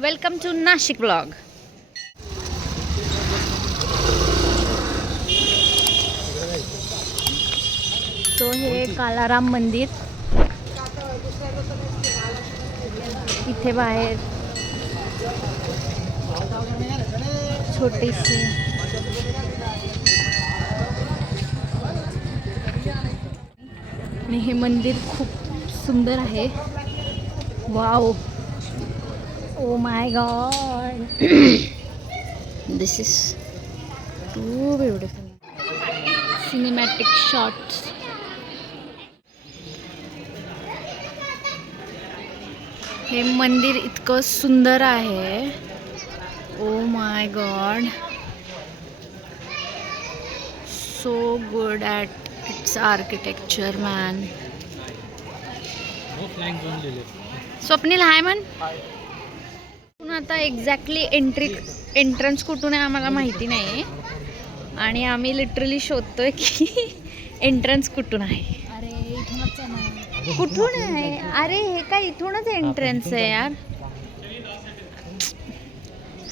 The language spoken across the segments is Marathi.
Welcome to Nashik blog. तो हे कालाराम मंदिर, इथे बाहेर छोटीशी आणि हे मंदिर खूप सुंदर आहे. Wow, oh my god, this is too beautiful. Cinematic shots. हे मंदिर इतकं सुंदर आहे. Oh my god, so good at its architecture man. Swapnil hi म्हण. आता एक्झॅक्टली एंट्रन्स कुठून आहे आम्हाला माहिती नाही आणि आम्ही लिटरली शोधतोय की एंट्रन्स कुठून आहे. अरे कुठून आहे? अरे हे काय इथूनच एंट्रन्स आहे यार.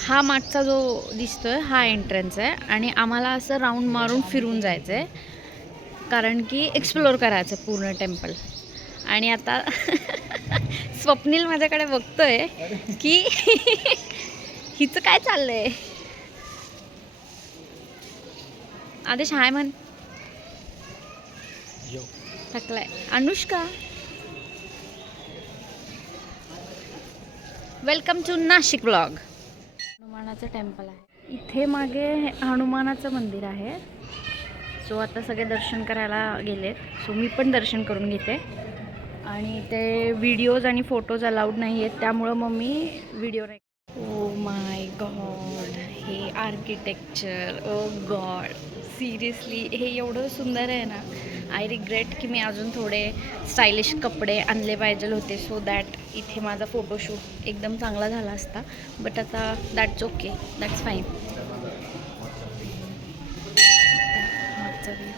हा मागचा जो दिसतोय हा एंट्रन्स आहे आणि आम्हाला असं राऊंड मारून फिरून जायचं आहे कारण की एक्सप्लोअर करायचं पूर्ण टेम्पल. आणि आता स्वप्नील माझ्याकडे बघतोय की हिचं काय चाललंय. आदेश हाय म्हण. टाकलाय. Anushka, welcome to Nashik blog. हनुमानाचं टेम्पल आहे इथे मागे. हनुमानाचं मंदिर आहे. सो आता सगळे दर्शन करायला गेलेत. सो मी पण दर्शन करून घेते. आणि ते व्हिडिओज आणि फोटोज अलाउड नाही आहेत त्यामुळं मग मी व्हिडिओ नाही. ओ माय गॉड, हे आर्किटेक्चर, ओ गॉड, सिरियसली हे एवढं सुंदर आहे ना. आय रिग्रेट की मी अजून थोडे स्टायलिश कपडे आणले पाहिजे होते सो दॅट इथे माझा फोटोशूट एकदम चांगला झाला असता. बट आता दॅट्स ओके, दॅट्स फाईन. मागचा व्ह्यू.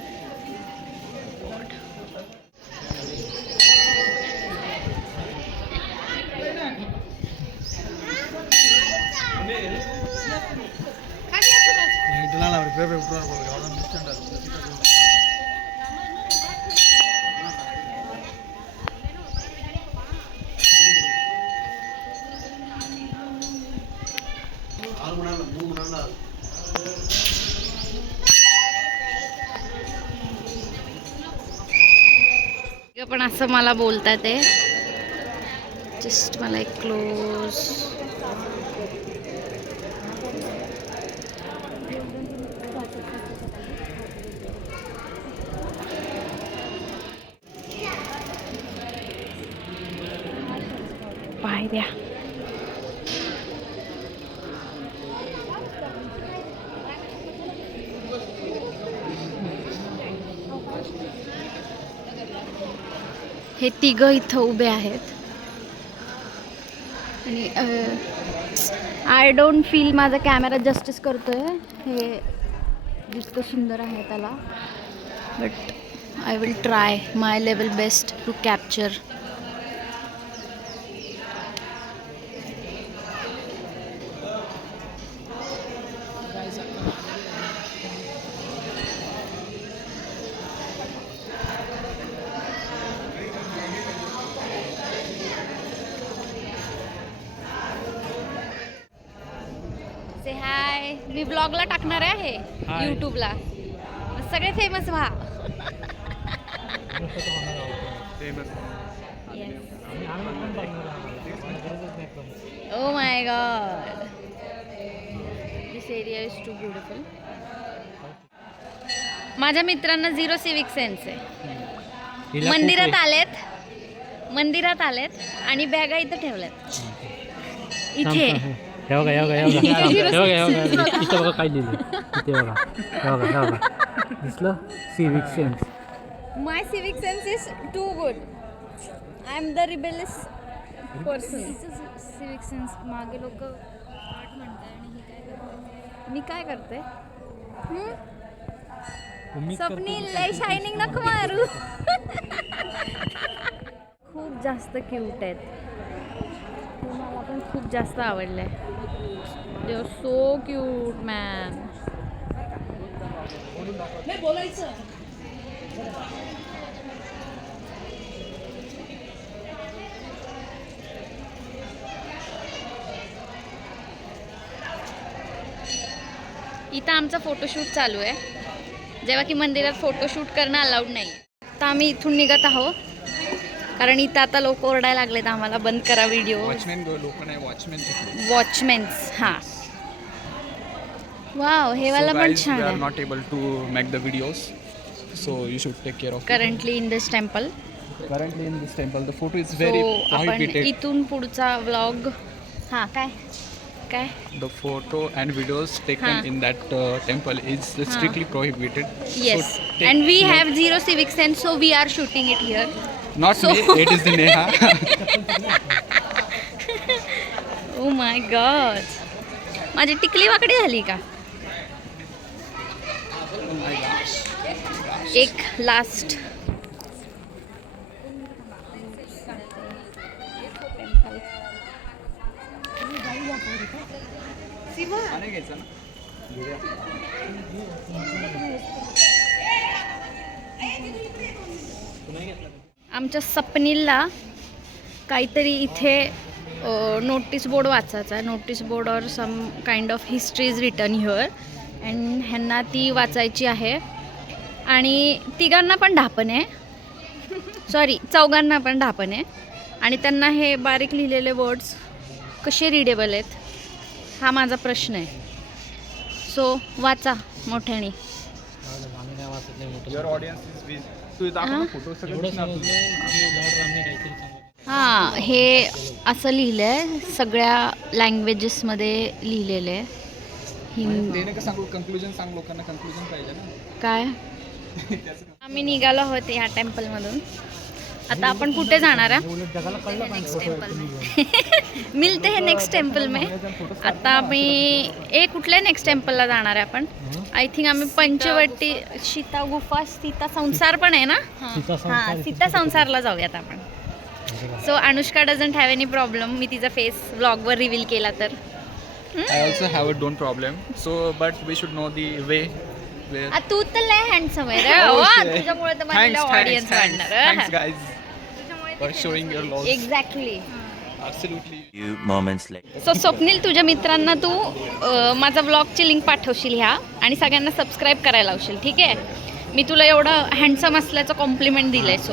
पण असं मला बोलतात ते. जस्ट मला एक क्लोज. पायऱ्या. हे तिघं इथं उभे आहेत आणि आय डोंट फील माझा कॅमेरा जस्टिस करतोय हे जितकं सुंदर आहे त्याला. But I will try my level best to capture. Say hi. मी ब्लॉगला टाकणार आहे यूट्यूबला. सगळे फेमस व्हा. Oh my god, this area is too beautiful. माझ्या मित्रांना 0 सिविक सेन्स आहे. मंदिरात आलेत आणि बॅगा इथं ठेवल्यात. इथे हे बघा इथं बघा काय लिहिलं. इथे बघा दिसलं. Civic sense. My civic sense is too good. I am the rebellious person. Civic sense मागे लोक आठ म्हणताय आणि ही काय करते. मी काय करते. स्वप्नील लय शायनिंग नको मारू. खूप जास्त क्यूट आहेत. मला पण खूप जास्त आवडलंय. They are so cute man. इथं आमचा फोटोशूट चालू आहे, जेव्हा की मंदिरात फोटोशूट करणं अलाउड नाही. तर आम्ही इथून निघत आहोत कारण इथं आता लोक ओरडायला लागलेत आम्हाला, बंद करा व्हिडिओ. वॉचमेन्स. हां. वाव, हे वाला पण छान आहे. Not able to make the videos, so you should take care of. Currently in this temple. Currently in this temple, the photo is very आपण prohibited. इथून पुढचा व्लॉग. हां, काय काय The photo and videos taken in that temple is strictly prohibited. Yes. So take and we note. Have zero civic sense, so we are shooting it here. Not me, it is the Neha. Oh my god, माझी टिकली वाकडी झाली का? एक लास्ट. आमच्या सपनीलला काहीतरी इथे नोटीस बोर्ड वाचायचा आहे. नोटीस बोर्ड और some kind of history is written here and ह्यांना ती वाचायची आहे. आणि तिघांना पण ढापण आहे, सॉरी चौघांना पण ढापण आहे. आणि त्यांना हे बारीक लिहिलेले वर्ड्स कसे रिडेबल आहेत हा माझा प्रश्न आहे. सो वाचा मोठ्याने. Your audience is busy. तू दाखव फोटो सगळं. हां, हे असं लिहिलं आहे, सगळ्या लँग्वेजेसमध्ये लिहिलेलं आहे. हिंदी. का सांगू, कंक्लुजन सांग लोकांना, कंक्लुजन पाहिजे ना काय? आम्ही निघालो आहोत ह्या टेम्पलमधून. आता आपण कुठे जाणार आहे? मिलते हैं नेक्स्ट टेम्पल में. आता आम्ही कुठल्या नेक्स्ट टेम्पलला जाणार आहे आपण? आय थिंक आम्ही पंचवटी, सीता गुफा, सीता संसार पण आहे ना? हां, सीता संसारला जाऊयात आपण. So Anushka doesn't have any problem. मी तिचा फेस व्लॉगवर रिव्हील केला तर. I also have a don't problem. So, but we should know the way where. तू तर लय हँडसम आहे रे. Oh, वा, shit. तुझ्यामुळे तर माझ्या ऑडियन्स वाढणार. Thanks guys for showing your love. Exactly. Absolutely. Few moments later. So Swapnil, तुझ्या मित्रांना तू माझा व्लॉगची लिंक पाठवशील ह्या आणि सगळ्यांना सबस्क्राईब करायला लावशील, ठीक आहे? मी तुला एवढं हँडसम असल्याचं कॉम्प्लिमेंट दिलंय. सो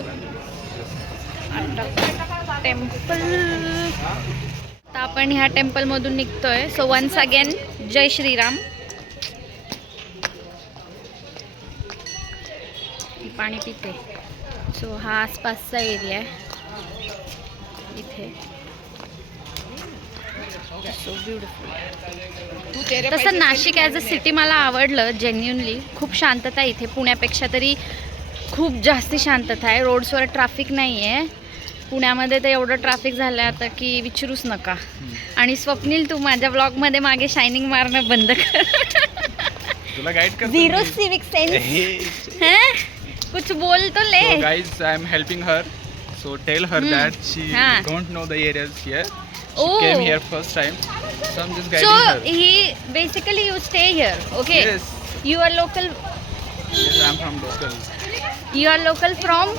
टेम्पल, आता आपण ह्या टेम्पलमधून निघतोय. सो वन्स अगेन जय श्रीराम. पाणी पिते. सो हा आसपासचा एरिया आहे इथे. So beautiful. तसं नाशिक ॲज अ सिटी मला आवडलं जेन्युनली. खूप शांतता इथे, पुण्यापेक्षा तरी खूप जास्त शांतता आहे. रोड्सवर ट्रॅफिक नाही आहे. पुण्यामध्ये तर एवढं ट्रॅफिक झालं आता की विचारूच नका. आणि स्वप्नील, तू माझ्या ब्लॉगमध्ये मागे शायनिंग मारणं बंद कर. तुला गाइड कर. Zero civic sense. हैं? कुछ बोल तो ले. So guys, I am helping her. So tell her that she हाँ. don't know the areas here. She Oh. came here first time. So I'm just guiding So her. he basically you stay here, okay? Yes. You are local. Yes, I'm from local. You are local from?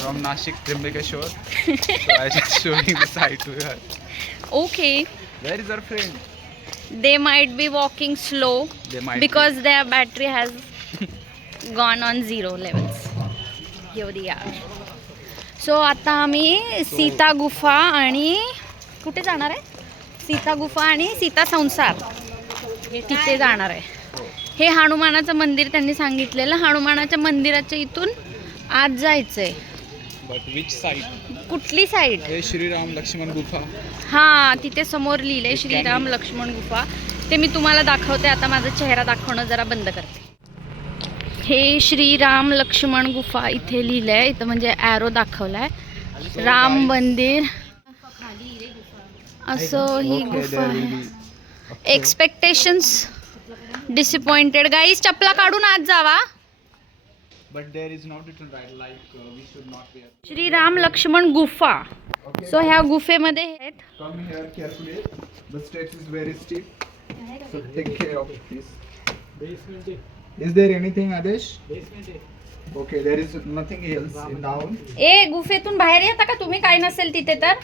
From Nashik, Trimbakeshwar. So I just showing the side to her. Okay. Where is her friend? They might be walking slow They might because their battery has gone on 0 levels. Here they are. So आता आम्ही सीता गुफा आणि कुठे जाणार आहे? सीता गुफा आणि सीता संसार तिथे जाणार आहे. हे हनुमानाचं मंदिर त्यांनी सांगितलेलं. हनुमानाच्या मंदिराच्या इथून आत जायचंय. But which side? कुठली साईड? हे श्रीराम लक्ष्मण गुफा. हां, तिथे समोर लिहिलंय श्रीराम लक्ष्मण गुफा. ते मी तुम्हाला दाखवते. आता माझा चेहरा दाखवणं जरा बंद करते. हे श्रीराम लक्ष्मण गुफा इथे लिहिलंय. इथं म्हणजे ॲरो दाखवलाय. राम मंदिर असं ही गुफा आहे. Expectations disappointed. गाईज चपला काढून आत जावा. but there is not written right like we should not wear. Shri Ram Laxman गुफा. सो ह्या गुफेमध्ये आहेत. Come here carefully. The steps is very steep, so take care of this. Is there anything, Adesh? Okay, there is nothing else in down. ए गुफेतून बाहेर येता का तुम्ही? काय नसेल तिथे तर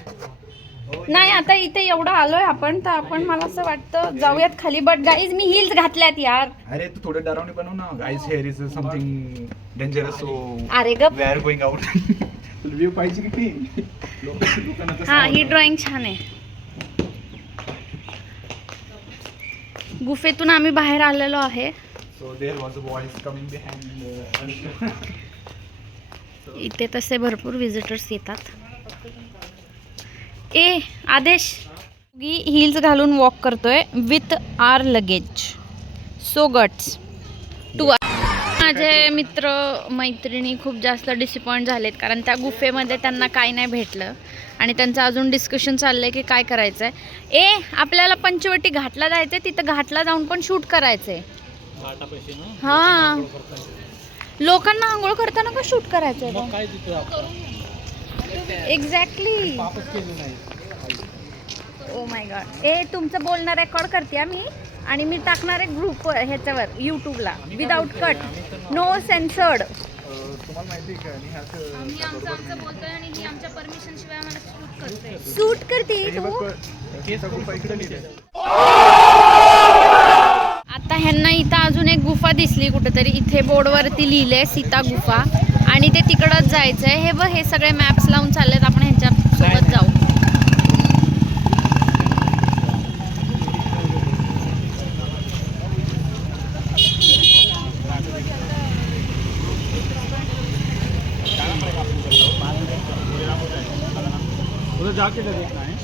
नाही. आता इथे एवढं आलोय आपण तर आपण मला असं वाटतं जाऊयात खाली. बट गाईज मी हिल्स घातल्यात यार. अरे तू थोडे डरावणे बनव ना. Guys, here is something dangerous, so अरे गप. we are going out. View पाहिजे की नाही? लोकांना हा ही ड्रॉइंग छान आहे. गुफेतून आम्ही बाहेर आलेलो आहे. So there was a voice coming behind. इथे तसे भरपूर विजिटर्स येतात. ए आदेश हिल्स घालून वॉक करतोय with our luggage. So guts too. माझे मित्र मैत्रिणी खूप जास्त डिसअपॉइंट झालेत कारण त्या गुफेमध्ये त्यांना काय नाही भेटलं आणि त्यांचं अजून डिस्कशन चाललंय की काय करायचं आहे. ए आपल्याला पंचवटी घाटला जायचंय. तिथं घाटला जाऊन पण शूट करायचंय. हां लोकांना आंघोळ करताना का शूट करायचंय? एक्झॅक्टली. O my God. ए तुमचं बोलणं रेकॉर्ड करते मी आणि मी टाकणार आहे ग्रुप ह्याच्यावर यूट्यूबला विदाउट कट, नो सेन्सर्ड. तुम्हाला माहिती आहे का आम्ही आमचं बोलतोय आणि ही आमच्या परमिशन शिवाय आम्हाला शूट करते. शूट करते तू. आता ह्यांना इथं अजून एक गुफा दिसली कुठेतरी. इथे बोर्डवरती लिहिलंय सीता गुफा आणि ते तिकडंच जायचंय. हे बघ हे सगळे मॅप्स लावून चाललेत. आपण ह्यांच्या सोबत जाऊ. जाके देखना है.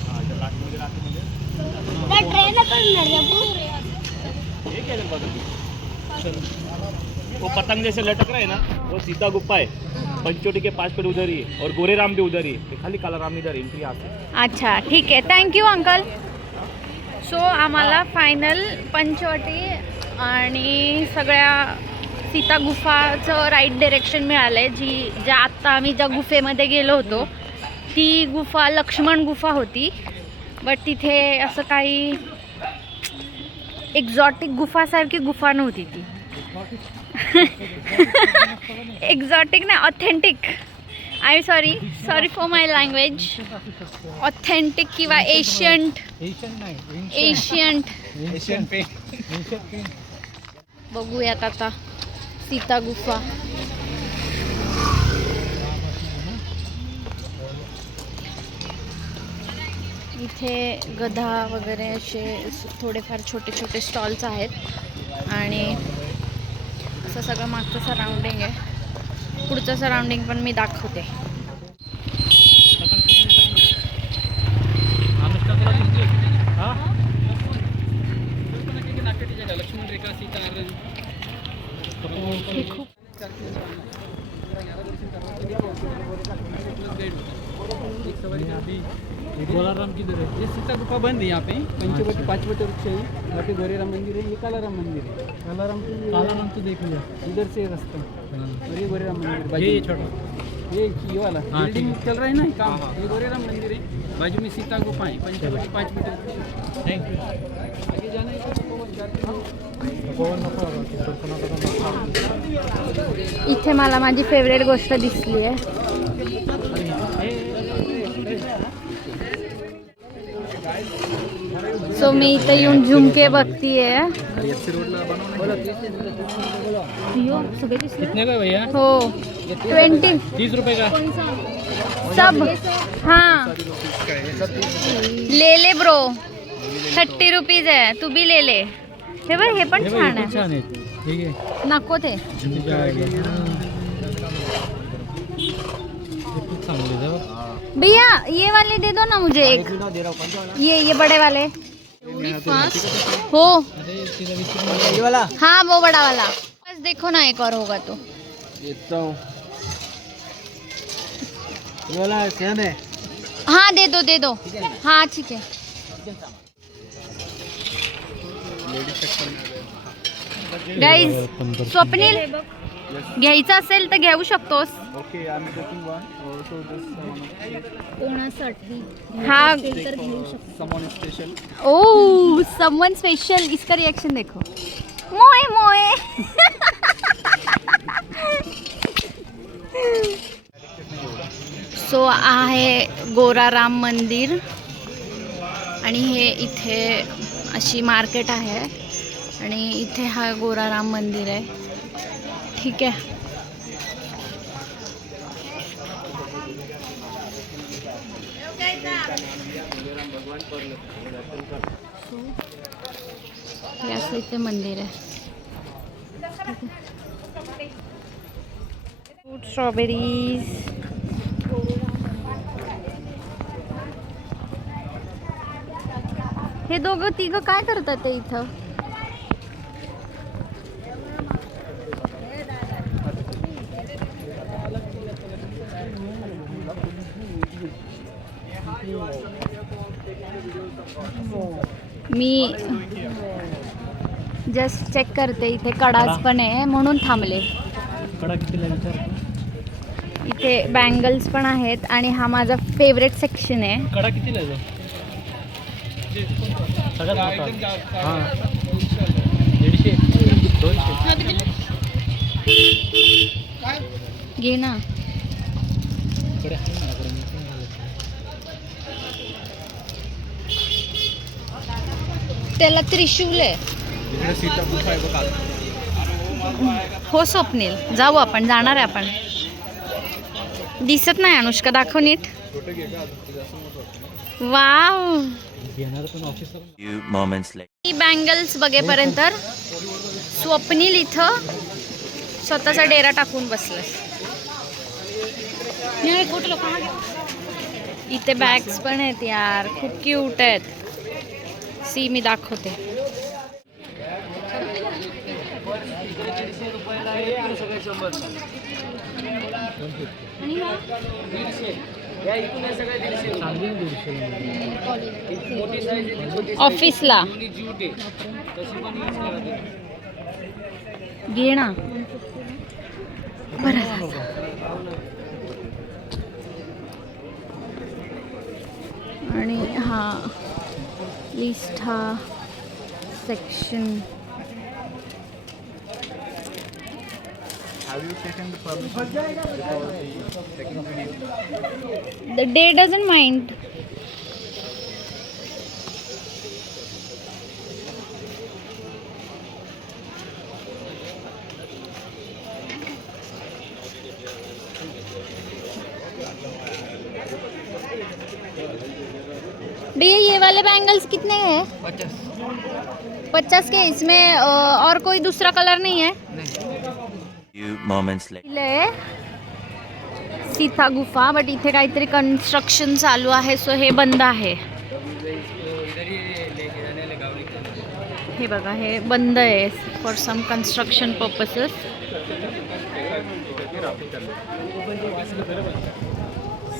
वो पतंग जैसे लटक रहा है ना, वो सीता गुप्पा है. पंचोटी के 5 फीट उधर ही है और गोरे राम भी उधर ही है. खाली काला राम इधर एंट्री आते हैं. अच्छा ठीक आहे. Thank you uncle. सो आम्हाला फायनल पंचवटी आणि सगळ्या सीता गुफाचं राईट डिरेक्शन मिळालं आहे. ज्या आत्ता आम्ही ज्या गुफेमध्ये गेलो होतो ती गुफा लक्ष्मण गुफा होती. बट तिथे असं काही एक्झॉटिक गुफासारखी गुफा नव्हती ती. एक्झॉटिक नाही, authentic. I am sorry for my language. Authentic किंवा एशियंट. बघूयात आता सीता गुफा. इथे गधा वगैरे असे थोडेफार छोटे छोटे स्टॉल्स आहेत आणि असं सगळं मागचं सराउंडिंग आहे. पुढचं सराउंडिंग पण मी दाखवते. खूप गोलाराम किधर है? ये सीता गुफा बंद है यहाँ पे. पंचवटी 5 वटी वृक्ष है. यहाँ पे गोरेराम मंदिर है. ये कालाराम मंदिर है. कालाराम तो देख लिया. इधर से रास्ता और ये गोरेराम मंदिर. ये छोटा ये वाला बिल्डिंग चल रहा है ना काम. ये गोरेराम मंदिर है. बाजू में सीता गुफा है. पंचवटी 5 वटी वृक्ष. Thank you. आगे जाना है तो इथे मला माझी फेवरेट गोष्ट दिसली आहे. सो मी इथे येऊन झुमके बघतीये. सगळे दिसले. कितने का भैया? हो 20 30 रुपए का. सब. हाँ ले ब्रो. 30 रुपीज आहे. तू बी ले. हे बघ हे पण छान आहे. छान आहे. ठीक आहे. नको ते. भैया ये वाले दे दो ना मुझे एक. ये बड़े वाले. हो हाँ वो बड़ा वाला. बस देखो ना एक और होगा तो. हाँ दे दो. हाँ ठीक है. गाइस स्वप्निल घ्यायचं असेल तर घेऊ शकतोस. Okay, I'm taking one. Also this कोणासाठी हा someone is special. Oh someone special. इसका रिएक्शन देखो. मोए मोए. सो आहे गोराराम मंदिर आणि हे इथे अशी मार्केट आहे आणि इथे हा गोराराम मंदिर आहे. ठीक आहे. हे असं इथे मंदिर आहे. Fruit strawberries. हे दोघं तिघं काय करतात ते इथं? मी जस्ट चेक करते. इथे कडाच पण आहे म्हणून थांबले. कडा कितीला विचार? इथे बँगल्स पण आहेत आणि हा माझा फेवरेट सेक्शन आहे. कडा कितीला आहे? सगळ्यात मोठा. हां 150 200. घे ना. कडे आहे ना बरं. त्याला त्रिशूल आहे. इकडे सीता गुफा आहे बघा. हो स्वप्नील, जाऊ आपण. जाणार आहे आपण. दिसत नाही अनुष्का, दाखव नीट. छोटे घे का जास्त मोठं वाटतं. वाव. घेणार पण ऑफिसला. Few moments later. ही बँगल्स बघेपर्यंत स्वप्नील इथं स्वतःचा डेरा टाकून बसलाय. इथे बॅग्स पण आहेत यार, खूप क्यूट आहेत. सी मी दाखवते. ऑफिसला घे ना. बरं आणि हा लिस्ट, हा section. Have you taken the permission before taking video? The day doesn't mind. भैया ये वाले बैंगल्स कितने हैं? 50 के. इसमें और कोई दूसरा कलर नहीं है? Few moments later. सीता गुफा, बट इथे काहीतरी कन्स्ट्रक्शन चालू आहे, सो हे बंद आहे. हे बघा, हे बंद आहे for some construction purposes.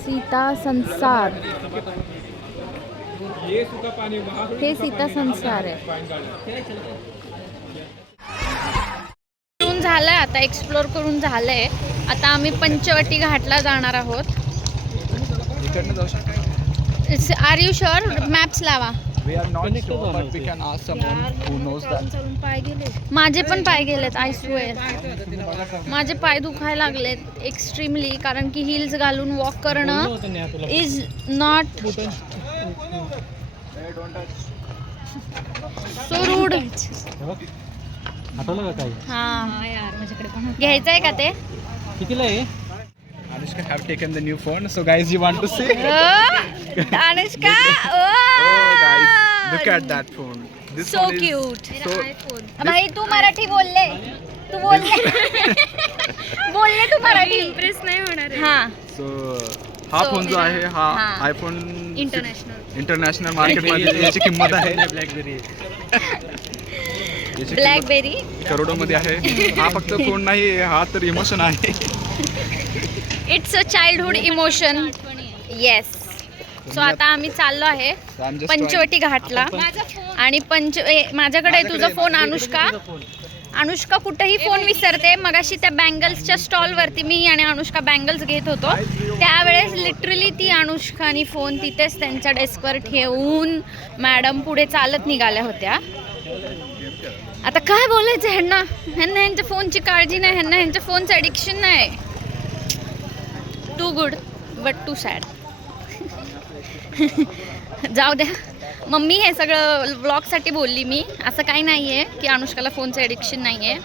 Sita Sansar. हे सीता संसार आहे. झालंय आता, एक्सप्लोर करून झालंय. आता आम्ही पंचवटी घाटला जाणार आहोत. इकडनं जाऊ शकतो. Are you sure? मॅप्स लावा. We are not sure, but we can ask someone who knows that. माझे पण पाय गेलेत, आय स्वेअर. माझे पाय दुखायला लागलेत एक्स्ट्रीमली, कारण की हिल्स घालून वॉक करणं इज नॉट सो रूड. आठवलं का काही? हा यार, माझ्याकडे पण घ्यायचं आहे का ते? कितीला आहे? Anushka have taken the new phone. So guys, you want to see? Anushka. Oh guys, look at that phone. This So one is cute. So भाई तू मराठी बोलले. तू बोलले. बोलले तू मराठी. इम्प्रेस नाही होणार. हां. so हा So, फोन जो आहे हा हा. IPhone international. इंटरनॅशनल मार्केटमध्ये याची किंमत आहे ब्लॅकबेरी. याची ब्लॅकबेरी किंमत करोडोमध्ये आहे. हा फक्त फोन नाही, हा तर इमोशन आहे. It's a childhood emotion. Yes. So आता आम्ही चाललो आहे So I'm just पंचवटी घाटला. आणि माझ्याकडे आहे तुझा फोन अनुष्का. अनुष्का कुठेही फोन विसरते. मगाशी त्या बँगल्सच्या स्टॉलवरती मी आणि अनुष्का बँगल्स घेत होतो, त्यावेळेस लिटरली ती अनुष्कानी फोन तिथेच त्यांच्या डेस्कवर ठेवून मॅडम पुढे चालत निघाल्या होत्या. आता काय बोलायचं ह्यांना ह्यांच्या फोनची काळजी नाही, ह्यांच्या फोनचं ॲडिक्शन नाही. Too good but too sad. जाऊ द्या, मम्मी हे सगळं व्लॉगसाठी बोलली मी. असं काही नाही आहे की अनुष्काला फोनचं ॲडिक्शन नाही आहे,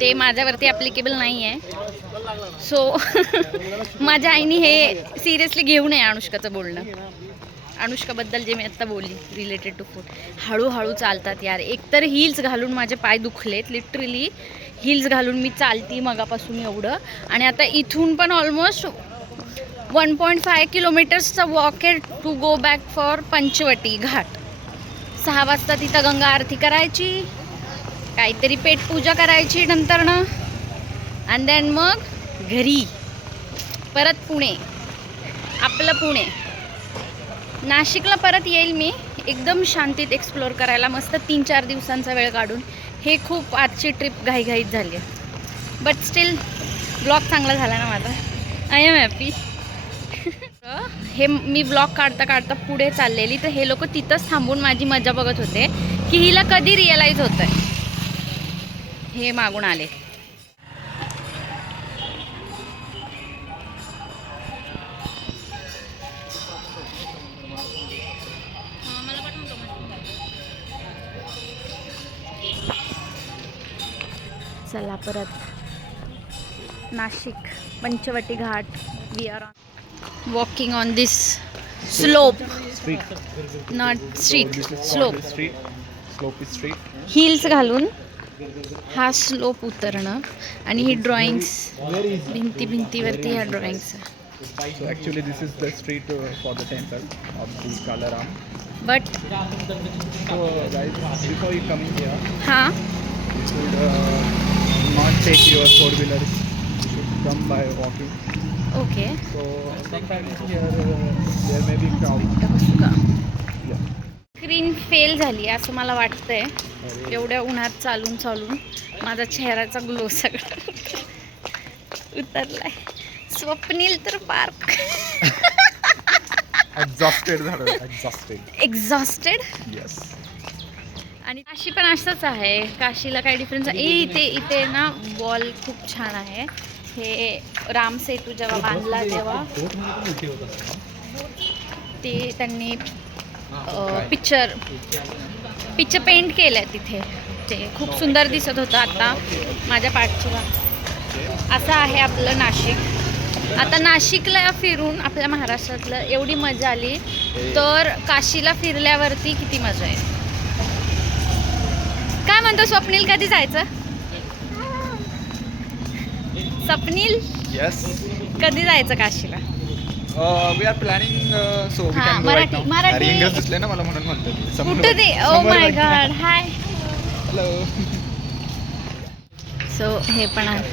ते माझ्यावरती ॲप्लिकेबल नाही आहे. सो माझ्या आईने हे सिरियसली घेऊ नये अनुष्काचं बोलणं. अनुष्काबद्दल जे मी आत्ता बोलली रिलेटेड टू फूड. हळूहळू चालतात यार. एकतर हिल्स घालून माझे पाय दुखलेत, लिटरली हिल्स घालून मी चालती मगापासून एवढं. आणि आता इथून पण ऑलमोस्ट 1.5 किलोमीटर्सचा वॉक आहे to go back for Panchavati Ghat. 6 वाजता तिथं गंगा आरती करायची, काहीतरी पेटपूजा करायची नंतरनं, आणि देन मग घरी परत पुणे, आपलं पुणे. नाशिकला परत येईल मी एकदम शांतीत एक्सप्लोअर करायला, मस्त 3-4 दिवसांचा वेळ काढून. हे खूप आजची ट्रिप घाईघाईत झाली आहे, बट स्टील ब्लॉग चांगला झाला ना माझा. I am happy. हे मी ब्लॉग काढता काढता पुढे चाललेली, तर हे लोक तिथंच थांबून माझी मजा बघत होते की हिला कधी रिअलाईज होत आहे. हे मागून आले. चला परत Nashik Panchavati Ghat. We are walking on this slope, not street, slope. Heels घालून हा स्लोप उतरणं, आणि ही ड्रॉइंग्स भिंतीवरती ह्या drawings. So actually this is the street for the temple of the Kalaram. But So guys, before you coming here, हां you should not take your 4-wheelers. You should come by walking. Okay. So sometimes here there may be crowd. Yeah. Screen fail झाली असं मला वाटतंय. एवढ्या उन्हात चालून चालून माझा चेहऱ्याचा ग्लो सगळा उतरलाय. स्वप्नील तर पार्क Exhausted झालं. एक्झॉस्टेड. Yes. आणि काशी पण असंच आहे. काशीला काय डिफरन्स आहे? इथे ना वॉल खूप छान आहे. हे राम सेतू जेव्हा बांधला तेव्हा ते त्यांनी पिक्चर पेंट केलंय तिथे. ते खूप सुंदर दिसत होतं. आता माझ्या पाठीला असं आहे आपलं नाशिक. आता नाशिकला फिरून आपल्या महाराष्ट्रातलं एवढी मजा आली, तर काशीला फिरल्यावरती किती मजा आहे. काय म्हणतो स्वप्नील, कधी जायचं? स्वप्नील Yes. कधी जायचं काशीला? We are planning so we हा, can go right now. Marathi. अरे इंग्रज दिसले ना मला म्हणून म्हणतो. कुठं ते? ओ my God. High. Hello. So हे पण आहे.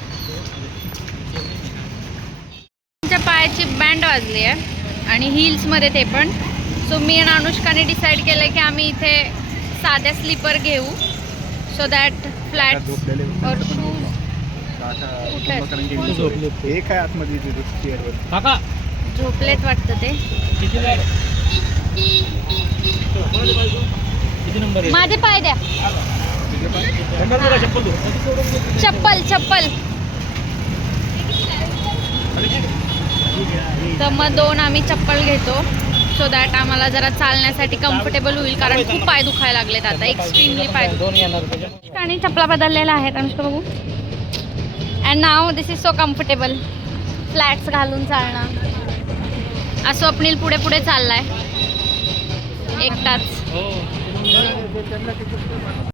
तुमच्या पायाची बँड वाजली आहे आणि हिल्समध्ये ते पण. सो मी आणि अनुष्काने डिसाईड केलं की आम्ही इथे साध्या स्लीपर घेऊ, सो दॅट फ्लॅट और शूज. एक आहे आतमध्ये चेअरवर. काका झोपलेत वाटतं ते. किती नंबर आहे? माझे पाय द्या. नंबर बघा, चप्पल दो. चप्पल. तर मग 2 आम्ही चप्पल घेतो, सो दॅट आम्हाला जरा चालण्यासाठी कम्फर्टेबल होईल, कारण खूप पाय दुखायला लागलेत आता, एक्स्ट्रीमली पाय. आणि चपला बदललेल्या आहेत अनुष्का बघू. And now this is so comfortable. Flats घालून चालणं. असं स्वप्नील पुढे चाललाय एकटाच.